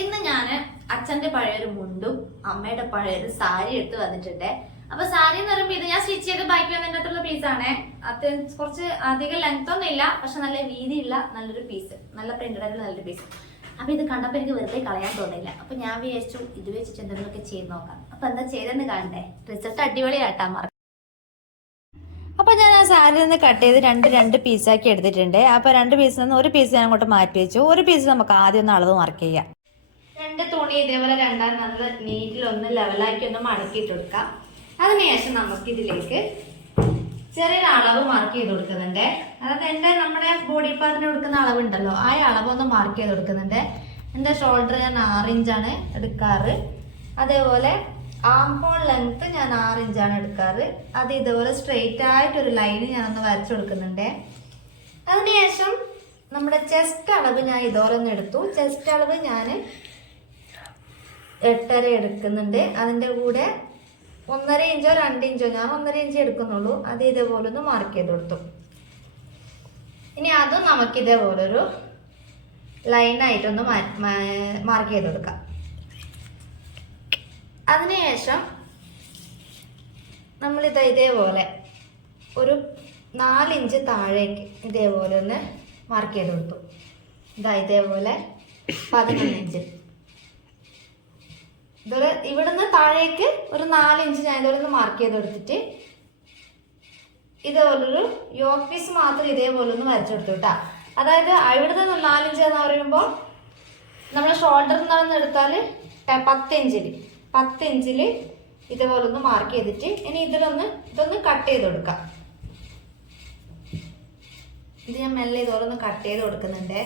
ഇന്ന് ഞാൻ അച്ഛന്റെ പഴയൊരു മുണ്ടും അമ്മയുടെ പഴയൊരു സാരി എടുത്ത് വന്നിട്ടുണ്ട്. അപ്പൊ സാരി എന്ന് പറയുമ്പോൾ ഇത് ഞാൻ സ്റ്റിച്ച് ചെയ്ത് ബാക്കി വന്നതിൻ്റെ അകത്തുള്ള പീസാണ്. അത് കുറച്ച് അധികം ലെങ്ത് ഒന്നും ഇല്ല, പക്ഷെ നല്ല വീതിയുള്ള നല്ലൊരു പീസ്, നല്ല പ്രിന്റഡ് ആയിട്ടുള്ള നല്ലൊരു പീസ്. അപ്പൊ ഇത് കണ്ടപ്പോൾ എനിക്ക് വെറുതെ കളയാൻ തോന്നില്ല. അപ്പൊ ഞാൻ വിചാരിച്ചു ഇത് വെച്ചിട്ട് എന്തെങ്കിലുമൊക്കെ ചെയ്ത് നോക്കാം. അപ്പൊ എന്താ ചെയ്തെന്ന് കാണണ്ടേ? റിസൾട്ട് അടിപൊളിയാട്ടാ മാർക്ക്. അപ്പൊ ഞാൻ ആ സാരി നിന്ന് കട്ട് ചെയ്ത് രണ്ട് പീസാക്കി എടുത്തിട്ടുണ്ട്. അപ്പൊ രണ്ട് പീസിൽ നിന്ന് ഒരു പീസ് ഞാൻ അങ്ങോട്ട് മാറ്റി വെച്ചു. ഒരു പീസ് നമുക്ക് ആദ്യം ഒന്ന് അളവ് മാർക്ക് ചെയ്യാം. രണ്ട് തുണി ഇതേപോലെ രണ്ടാം നല്ല നീറ്റിലൊന്ന് ലെവലാക്കി ഒന്ന് മടക്കിയിട്ട് കൊടുക്കാം. അതിനുശേഷം നമുക്ക് ഇതിലേക്ക് ചെറിയൊരു അളവ് മാർക്ക് ചെയ്ത് കൊടുക്കുന്നുണ്ട്. അതായത് നമ്മുടെ ബോഡി പാർട്ടിന് കൊടുക്കുന്ന അളവുണ്ടല്ലോ, ആ അളവ് ഒന്ന് മാർക്ക് ചെയ്ത് കൊടുക്കുന്നുണ്ട്. എൻ്റെ ഷോൾഡർ ഞാൻ 6 ഇഞ്ചാണ് എടുക്കാറ്. അതേപോലെ ആം ഹോൾ ലെങ്ത് ഞാൻ 6 ഇഞ്ചാണ് എടുക്കാറ്. അത് ഇതുപോലെ സ്ട്രെയിറ്റ് ആയിട്ടൊരു ലൈന് ഞാനൊന്ന് വരച്ചു കൊടുക്കുന്നുണ്ട്. അതിനുശേഷം നമ്മുടെ ചെസ്റ്റ് അളവ് ഞാൻ ഇതുപോലെ ഒന്ന് എടുത്തു. ചെസ്റ്റ് അളവ് ഞാൻ 8.5 എടുക്കുന്നുണ്ട്. അതിൻ്റെ കൂടെ 1.5 ഇഞ്ചോ 2 ഇഞ്ചോ, ഞാൻ 1.5 ഇഞ്ച് എടുക്കുന്നുള്ളൂ. അത് ഇതേപോലെ ഒന്ന് മാർക്ക് ചെയ്ത് കൊടുത്തു. ഇനി അതും നമുക്ക് ഇതേപോലൊരു ലൈനായിട്ടൊന്ന് മാർക്ക് ചെയ്ത് കൊടുക്കാം. അതിനുശേഷം നമ്മളിത് ഇതേപോലെ ഒരു 4 ഇഞ്ച് താഴേക്ക് ഇതേപോലെ ഒന്ന് മാർക്ക് ചെയ്ത് കൊടുത്തു. ഇതേപോലെ 11 ഇഞ്ച് ഇതുപോലെ ഇവിടുന്ന് താഴേക്ക് ഒരു 4 ഇഞ്ച് ഞാൻ ഇതുപോലെ ഒന്ന് മാർക്ക് ചെയ്ത് കൊടുത്തിട്ട് ഇതേപോലൊരു യോക്ക് പീസ് മാത്രം ഇതേപോലെ ഒന്ന് വരച്ചു കൊടുത്തു കേട്ടാ. അതായത് ഇവിടുന്ന് 4 ഇഞ്ച് എന്ന് പറയുമ്പോൾ നമ്മുടെ ഷോൾഡറിൽ നിന്നൊന്ന് എടുത്താൽ 10 ഇഞ്ചിൽ ഇതുപോലെ ഒന്ന് മാർക്ക് ചെയ്തിട്ട് ഇനി ഇതൊന്ന് കട്ട് ചെയ്ത് കൊടുക്കാം. ഇത് ഞാൻ മെല്ലെ ഇതുപോലെ ഒന്ന് കട്ട് ചെയ്ത് കൊടുക്കുന്നുണ്ട്.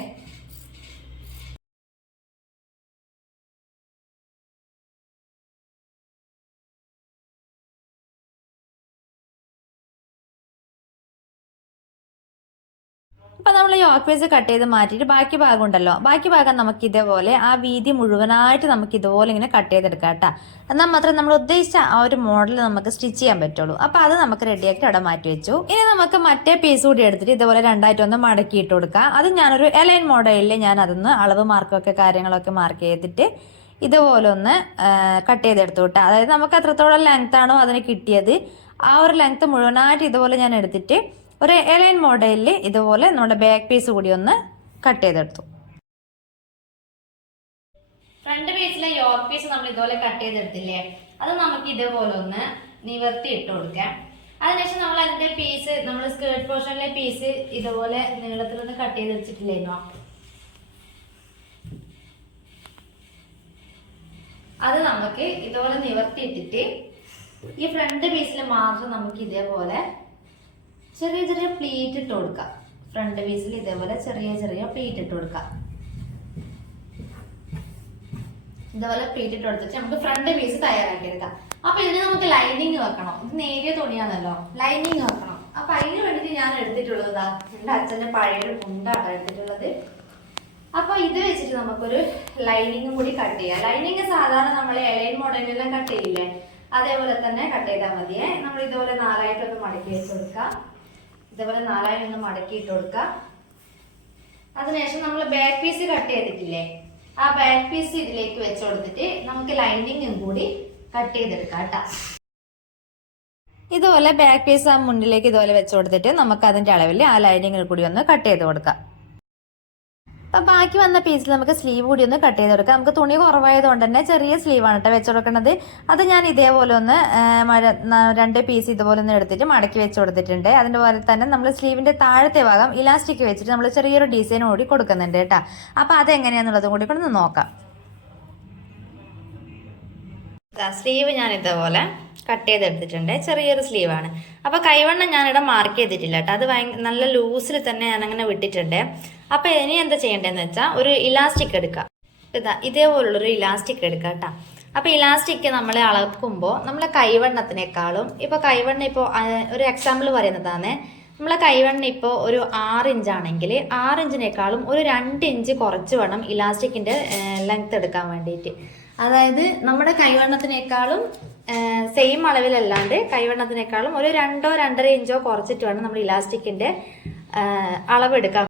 അപ്പം നമ്മൾ യോക്ക് പീസ് കട്ട് ചെയ്ത് മാറ്റിയിട്ട് ബാക്കി ഭാഗം ഉണ്ടല്ലോ, ബാക്കി ഭാഗം നമുക്ക് ഇതേപോലെ ആ വീതി മുഴുവനായിട്ട് നമുക്ക് ഇതുപോലെ ഇങ്ങനെ കട്ട് ചെയ്തെടുക്കാം കേട്ടോ. എന്നാൽ മാത്രമേ നമ്മൾ ഉദ്ദേശിച്ച ആ ഒരു മോഡൽ നമുക്ക് സ്റ്റിച്ച് ചെയ്യാൻ പറ്റുള്ളൂ. അപ്പോൾ അത് നമുക്ക് റെഡിയാക്കി അവിടെ മാറ്റി വെച്ചു. ഇനി നമുക്ക് മറ്റേ പീസ് കൂടി എടുത്തിട്ട് ഇതുപോലെ രണ്ടായിട്ടൊന്ന് മടക്കി ഇട്ട് കൊടുക്കാം. അത് ഞാനൊരു എലൈൻ മോഡലിൽ ഞാൻ അതൊന്ന് അളവ് മാർക്കൊക്കെ കാര്യങ്ങളൊക്കെ മാർക്ക് ചെയ്തിട്ട് ഇതുപോലെ ഒന്ന് കട്ട് ചെയ്തെടുത്തു കേട്ടോ. അതായത് നമുക്ക് എത്രത്തോളം ലെങ്ത് ആണോ അതിന് കിട്ടിയത് ആ ഒരു ലെങ്ത് മുഴുവനായിട്ട് ഇതുപോലെ ഞാൻ എടുത്തിട്ട് ഒരു എലൈൻ മോഡലിൽ ഇതുപോലെ നമ്മുടെ ബാക്ക് പീസ് കൂടി ഒന്ന് കട്ട് ചെയ്തെടുത്തു. ഫ്രണ്ട് പീസിലെ യോക്ക് പീസ് നമ്മൾ ഇതുപോലെ കട്ട് ചെയ്തെടുത്തില്ലേ, അത് നമുക്ക് ഇതേപോലെ ഒന്ന് നിവർത്തി ഇട്ട് കൊടുക്കാം. അതിനുശേഷം നമ്മൾ അതിന്റെ പീസ്, നമ്മൾ സ്കേർട്ട് പോർഷനിലെ പീസ് ഇതുപോലെ നീളത്തിലൊന്ന് കട്ട് ചെയ്ത് വെച്ചിട്ടില്ലേനോ, അത് നമുക്ക് ഇതുപോലെ നിവർത്തി ഇട്ടിട്ട് ഈ ഫ്രണ്ട് പീസിൽ മാത്രം നമുക്ക് ഇതേപോലെ ചെറിയ ചെറിയ പ്ലീറ്റ് ഇട്ട് കൊടുക്കാം. ഫ്രണ്ട് പീസിൽ ഇതേപോലെ ചെറിയ ചെറിയ പ്ലീറ്റ് ഇട്ട് കൊടുക്കാം. ഇതേപോലെ പ്ലീറ്റ് ഇട്ട് കൊടുത്തിട്ട് നമുക്ക് ഫ്രണ്ട് പീസ് തയ്യാറാക്കി എടുക്കാം. അപ്പൊ ഇതിന് നമുക്ക് ലൈനിങ് വെക്കണം. ഇത് നേരിയ തുണിയാണല്ലോ, ലൈനിങ് വെക്കണം. അപ്പൊ അതിന് വേണ്ടിയിട്ട് ഞാൻ എടുത്തിട്ടുള്ളതാ എൻ്റെ അച്ഛൻ്റെ പഴയൊരു മുണ്ടാണ് എടുത്തിട്ടുള്ളത്. അപ്പൊ ഇത് വെച്ചിട്ട് നമുക്കൊരു ലൈനിങ്ങും കൂടി കട്ട് ചെയ്യാം. ലൈനിങ് സാധാരണ നമ്മൾ എലൈൻ മോഡലിലെല്ലാം കട്ട് ചെയ്യില്ലേ, അതേപോലെ തന്നെ കട്ട് ചെയ്താൽ മതിയേ. നമ്മൾ ഇതുപോലെ 4ആയിട്ടൊന്ന് മടക്കി വെച്ച് കൊടുക്കാം. ഇതേപോലെ 4ആയി ഒന്ന് മടക്കി ഇട്ട് കൊടുക്കുക. അതിനുശേഷം നമ്മൾ ബാക്ക് പീസ് കട്ട് ചെയ്തിട്ടില്ലേ, ആ ബാക്ക് പീസ് ഇതിലേക്ക് വെച്ച് കൊടുത്തിട്ട് നമുക്ക് ലൈനിങ്ങും കൂടി കട്ട് ചെയ്തെടുക്കാം കേട്ടോ. ഇതുപോലെ ബാക്ക് പീസ് ആ മുന്നിലേക്ക് ഇതുപോലെ വെച്ച് കൊടുത്തിട്ട് നമുക്ക് അതിന്റെ അളവിൽ ആ ലൈനിങ്ങിൽ കൂടി ഒന്ന് കട്ട് ചെയ്ത് കൊടുക്കാം. അപ്പം ബാക്കി വന്ന പീസിൽ നമുക്ക് സ്ലീവ് കൂടി ഒന്ന് കട്ട് ചെയ്ത് കൊടുക്കാം. നമുക്ക് തുണി കുറവായതുകൊണ്ട് തന്നെ ചെറിയ സ്ലീവാണ് കേട്ടോ വെച്ച് കൊടുക്കുന്നത്. അത് ഞാൻ ഇതേപോലെ ഒന്ന് 2 പീസ് ഇതുപോലെ ഒന്ന് എടുത്തിട്ട് മടക്കി വെച്ച് കൊടുത്തിട്ടുണ്ട്. അതിൻ്റെ പോലെ തന്നെ നമ്മൾ സ്ലീവിൻ്റെ താഴത്തെ ഭാഗം ഇലാസ്റ്റിക് വെച്ചിട്ട് നമ്മൾ ചെറിയൊരു ഡിസൈൻ കൂടി കൊടുക്കുന്നുണ്ട് കേട്ടോ. അപ്പം അതെങ്ങനെയാണെന്നുള്ളതും കൂടി ഒന്ന് നോക്കാം. സ്ലീവ് ഞാൻ ഇതേപോലെ കട്ട് ചെയ്തെടുത്തിട്ടുണ്ട്. ചെറിയൊരു സ്ലീവാണ്. അപ്പോൾ കൈവണ്ണം ഞാനിവിടെ മാർക്ക് ചെയ്തിട്ടില്ല കേട്ടോ. അത് നല്ല ലൂസിൽ തന്നെ ഞാനങ്ങനെ വിട്ടിട്ടുണ്ട്. അപ്പോൾ ഇനി എന്താ ചെയ്യേണ്ടതെന്ന് വെച്ചാൽ ഒരു ഇലാസ്റ്റിക് എടുക്കുക. ഇതേപോലുള്ളൊരു ഇലാസ്റ്റിക് എടുക്കുക കേട്ടോ. അപ്പോൾ ഇലാസ്റ്റിക് നമ്മൾ അളക്കുമ്പോൾ നമ്മളെ കൈവണ്ണത്തിനേക്കാളും ഇപ്പോൾ കൈവണ്ണം ഇപ്പോൾ ഒരു എക്സാമ്പിൾ പറയുന്നതാണ്. നമ്മളെ കൈവണ്ണം ഇപ്പോൾ ഒരു 6 ഇഞ്ചാണെങ്കിൽ 6 ഇഞ്ചിനേക്കാളും ഒരു 2 ഇഞ്ച് കുറച്ച് വേണം ഇലാസ്റ്റിക്കിൻ്റെ ലെങ്ത് എടുക്കാൻ വേണ്ടിയിട്ട്. അതായത് നമ്മുടെ കൈവണ്ണത്തിനേക്കാളും സെയിം അളവിലല്ലാണ്ട് കൈവണ്ണത്തിനേക്കാളും ഒരു 2-2.5 ഇഞ്ചോ കുറച്ചിട്ട് വേണം നമ്മൾ ഇലാസ്റ്റിക്കിൻ്റെ അളവെടുക്കാൻ.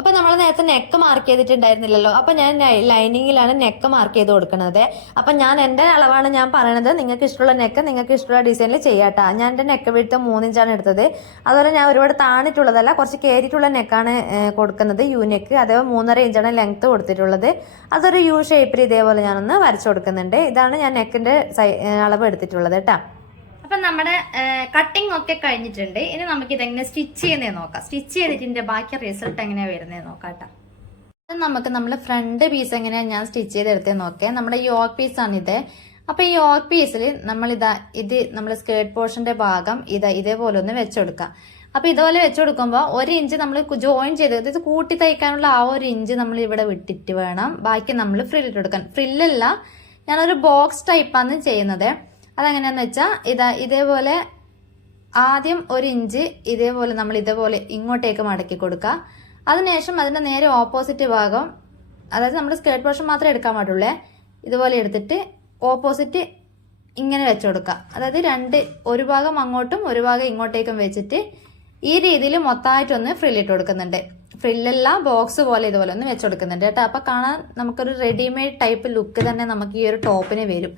അപ്പോൾ അപ്പൊ നമ്മൾ നേരത്തെ നെക്ക് മാർക്ക് ചെയ്തിട്ടുണ്ടായിരുന്നില്ലല്ലോ. അപ്പൊ ഞാൻ ലൈനിങ്ങിലാണ് നെക്ക് മാർക്ക് ചെയ്ത് കൊടുക്കുന്നത്. അപ്പൊ ഞാൻ എന്റെ അളവാണ് ഞാൻ പറയണത്. നിങ്ങൾക്ക് ഇഷ്ടമുള്ള നെക്ക് നിങ്ങൾക്ക് ഇഷ്ടമുള്ള ഡിസൈനിൽ ചെയ്യാട്ടാ. ഞാൻ എന്റെ നെക്ക് വിടുത്ത് 3 ഇഞ്ചാണ് എടുത്തത്. അതുപോലെ ഞാൻ ഒരുപാട് താണിട്ടുള്ളതല്ല, കുറച്ച് കയറിയിട്ടുള്ള നെക്കാണ് കൊടുക്കുന്നത്, യു നെക്ക്. അതേപോലെ 3.5 ഇഞ്ചാണ് ലെങ്ത് കൊടുത്തിട്ടുള്ളത്. അതൊരു യു ഷേപ്പിൽ ഇതേപോലെ ഞാനൊന്ന് വരച്ചു കൊടുക്കുന്നുണ്ട്. ഇതാണ് ഞാൻ നെക്കിന്റെ അളവ് എടുത്തിട്ടുള്ളത് കേട്ടാ. അപ്പൊ നമ്മുടെ കട്ടിങ് ഒക്കെ കഴിഞ്ഞിട്ടുണ്ട്. ഇനി നമുക്ക് ഇതെങ്ങനെ സ്റ്റിച്ച് ചെയ്യുന്നേ നോക്കാം. സ്റ്റിച്ച് ചെയ്തിട്ട് ബാക്കി റിസൾട്ട് എങ്ങനെയാ വരുന്നത് നോക്കാം കേട്ടോ. നമുക്ക് നമ്മുടെ ഫ്രണ്ട് പീസ് എങ്ങനെയാ ഞാൻ സ്റ്റിച്ച് ചെയ്തെടുത്തേ നോക്കാം. നമ്മുടെ യോക്ക് പീസ് ആണ് ഇത്. അപ്പൊ ഈ യോക്ക് പീസിൽ ഇത് നമ്മൾ സ്കേർട്ട് പോർഷന്റെ ഭാഗം ഇതേപോലെ ഒന്ന് വെച്ചുകൊടുക്കാം. അപ്പൊ ഇതുപോലെ വെച്ചുകൊടുക്കുമ്പോൾ 1 ഇഞ്ച് നമ്മൾ ജോയിൻ ചെയ്ത് ഇത് കൂട്ടി തയ്ക്കാനുള്ള ആ 1 ഇഞ്ച് നമ്മൾ ഇവിടെ വിട്ടിട്ട് വേണം ബാക്കി നമ്മൾ ഫ്രില്ലിട്ട് കൊടുക്കാൻ. ഫ്രില്ലല്ല, ഞാനൊരു ബോക്സ് ടൈപ്പാണ് ചെയ്യുന്നത്. അതെങ്ങനെയാന്ന് വെച്ചാൽ ഇതേപോലെ ആദ്യം 1 ഇഞ്ച് ഇതേപോലെ നമ്മൾ ഇങ്ങോട്ടേക്ക് മടക്കി കൊടുക്കുക. അതിനുശേഷം അതിന്റെ നേരെ ഓപ്പോസിറ്റ് ഭാഗം, അതായത് നമ്മൾ സ്കേർട്ട് പോർഷൻ മാത്രമേ എടുക്കാൻ പാടുള്ളൂ, ഇതുപോലെ എടുത്തിട്ട് ഓപ്പോസിറ്റ് ഇങ്ങനെ വെച്ചു കൊടുക്കുക. അതായത് ഒരു ഭാഗം അങ്ങോട്ടും ഒരു ഭാഗം ഇങ്ങോട്ടേക്കും വെച്ചിട്ട് ഈ രീതിയിൽ മൊത്തമായിട്ടൊന്ന് ഫ്രില്ലിട്ട് കൊടുക്കുന്നുണ്ട്. ഫ്രില്ലല്ല, ബോക്സ് പോലെ ഇതുപോലെ ഒന്ന് വെച്ചു കൊടുക്കുന്നുണ്ട് കേട്ടോ. അപ്പൊ കാണാൻ നമുക്കൊരു റെഡിമെയ്ഡ് ടൈപ്പ് ലുക്ക് തന്നെ നമുക്ക് ഈ ഒരു ടോപ്പിന് വരും.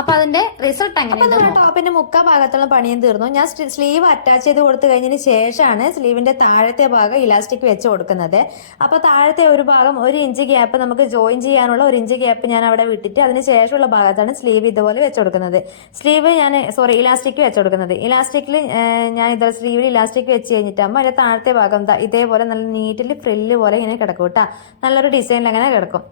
അപ്പൊ അതിന്റെ റിസൾട്ട് എങ്ങനെയാണ്? ടോപ്പിന്റെ മുക്കാ ഭാഗത്തുള്ള പണിയും തീർന്നു. ഞാൻ സ്ലീവ് അറ്റാച്ച് ചെയ്ത് കൊടുത്തു കഴിഞ്ഞതിന് ശേഷമാണ് സ്ലീവിന്റെ താഴത്തെ ഭാഗം ഇലാസ്റ്റിക് വെച്ച് കൊടുക്കുന്നത്. അപ്പൊ താഴത്തെ ഒരു ഭാഗം 1 ഇഞ്ച് ഗ്യാപ്പ് നമുക്ക് ജോയിൻ ചെയ്യാനുള്ള 1 ഇഞ്ച് ഗ്യാപ്പ് ഞാൻ അവിടെ വിട്ടിട്ട് അതിന് ശേഷമുള്ള ഭാഗത്താണ് സ്ലീവ് ഇതുപോലെ വെച്ച് കൊടുക്കുന്നത്. ഇലാസ്റ്റിക് വെച്ച് കൊടുക്കുന്നത്. ഇലാസ്റ്റിക്കിൽ ഞാൻ ഇതുപോലെ സ്ലീവിൽ ഇലാസ്റ്റിക് വെച്ച് കഴിഞ്ഞിട്ടാകുമ്പോൾ അതിന്റെ താഴത്തെ ഭാഗം ഇതേപോലെ നല്ല നീറ്റിൽ ഫ്രില്ല് പോലെ ഇങ്ങനെ കിടക്കും കേട്ടോ. നല്ലൊരു ഡിസൈനിൽ അങ്ങനെ കിടക്കും.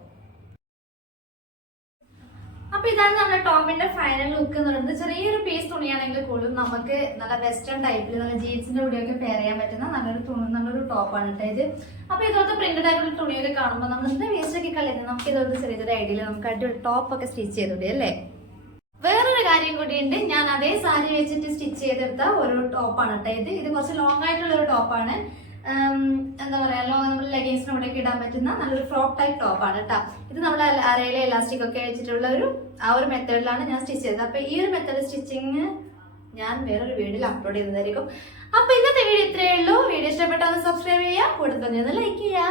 അപ്പൊ ഇതാണ് നമ്മുടെ ടോപ്പിന്റെ ഫൈനൽ ലുക്ക് എന്ന് പറയുന്നത്. ചെറിയൊരു പീസ് തുണിയാണെങ്കിൽ പോലും നമുക്ക് നല്ല വെസ്റ്റേൺ ടൈപ്പിൽ നല്ല ജീൻസിന്റെ കൂടെയൊക്കെ പെയർ ചെയ്യാൻ പറ്റുന്ന നല്ലൊരു ടോപ്പാണ് കേട്ടോ ഇത്. അപ്പൊ ഇതുപോലത്തെ പ്രിന്റഡ് ആയിട്ടുള്ള തുണിയൊക്കെ കാണുമ്പോൾ നമ്മൾ എന്താ വേസ്റ്റ് ഒക്കെ കളയുന്നത്, നമുക്ക് ഇതുപോലത്തെ ചെറിയൊരു ഐഡിയയിൽ നമുക്ക് അടിപൊളി ടോപ്പൊക്കെ സ്റ്റിച്ച് ചെയ്തൂടെ അല്ലേ. വേറൊരു കാര്യം കൂടിയുണ്ട്, ഞാൻ അതേ സാരി വെച്ചിട്ട് സ്റ്റിച്ച് ചെയ്തെടുത്ത ഒരു ടോപ്പാണ് കേട്ടോ ഇത് കുറച്ച് ലോങ് ആയിട്ടുള്ള ഒരു ടോപ്പാണ്. എന്താ പറയാ, നമ്മൾ ലെഗിൻസിന് കൂടെ ഇടാൻ പറ്റുന്ന നല്ലൊരു ഫ്രോക്ക് ടൈപ്പ് ടോപ്പാണ് കേട്ടോ. ഇത് നമ്മുടെ അരയിലെ ഇലാസ്റ്റിക് ഒക്കെ വെച്ചിട്ടുള്ള ആ ഒരു മെത്തേഡിലാണ് ഞാൻ സ്റ്റിച്ച് ചെയ്തത്. അപ്പൊ ഈ ഒരു മെത്തേഡ് സ്റ്റിച്ചിങ് ഞാൻ വേറൊരു വീഡിയോയിൽ അപ്ലോഡ് ചെയ്യുന്നതായിരിക്കും. അപ്പൊ ഇന്നത്തെ വീഡിയോ ഇത്രയേ ഉള്ളൂ. വീഡിയോ ഇഷ്ടപ്പെട്ടാൽ സബ്സ്ക്രൈബ് ചെയ്യുക, കൂടുതൽ ലൈക്ക് ചെയ്യുക.